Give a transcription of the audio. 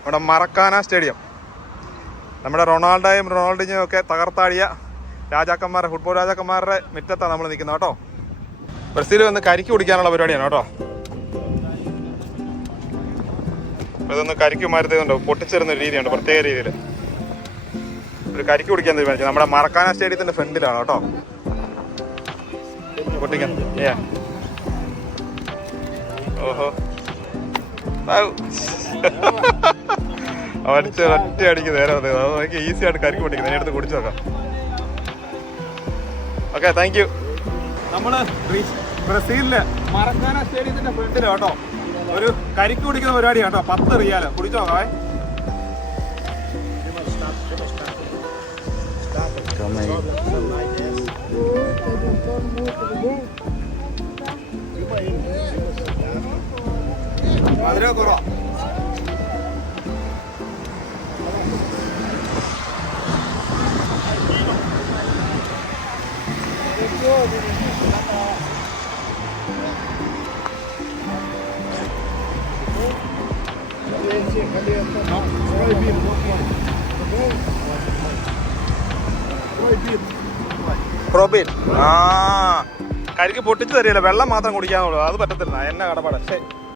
നമ്മുടെ മറക്കാന സ്റ്റേഡിയം. നമ്മുടെ റൊണാൾഡോയും റൊണാൾഡിനെയും ഒക്കെ തകർത്താടിയ രാജാക്കന്മാരുടെ ഫുട്ബോൾ രാജാക്കന്മാരുടെ മുറ്റത്താണ് നമ്മൾ നിൽക്കുന്നത് കേട്ടോ. ബ്രസീൽ വന്ന് കരിക്ക് കുടിക്കാനുള്ള പരിപാടിയാണ് കേട്ടോ. ഇതൊന്ന് കരിക്ക് മരുന്നുണ്ട് പൊട്ടിച്ചെറുന്ന ഒരു രീതിയുണ്ട് പ്രത്യേക രീതിയിൽ. ഒരു കരിക്ക് കുടിക്കാൻ തീരുമാനിച്ചു നമ്മുടെ മറക്കാന സ്റ്റേഡിയത്തിന്റെ ഫ്രണ്ടിലാണ് കേട്ടോ. പൊട്ടിക്കാൻ. ഓഹോ. അടിച്ച് ഒറ്റ അടിക്ക് നേരെ വന്നത് അത് നോക്കി ഈസി ആയിട്ട് കരിക്ക് പൊട്ടിക്കുന്നത് എടുത്ത് കുടിച്ചു നോക്കാം. ഓക്കെ താങ്ക് യു നമ്മൾ ബ്രസീലിൽ മറക്കാന സ്റ്റേഡിയത്തിന്റെ ഫ്രണ്ടിൽ കേട്ടോ. ഒരു കരിക്ക് കുടിക്കുന്ന പരിപാടി കേട്ടോ. പത്ത് റിയാൽ. കുടിച്ചു നോക്കാവേ. മധുരം കുറവാ. പ്രോബീൻ ആ കരിക്ക് പൊട്ടിച്ച് തരില്ല വെള്ളം മാത്രം കുടിക്കാന്നുള്ളൂ അത് പറ്റത്തില്ല എന്നെ കടപാട് ശരി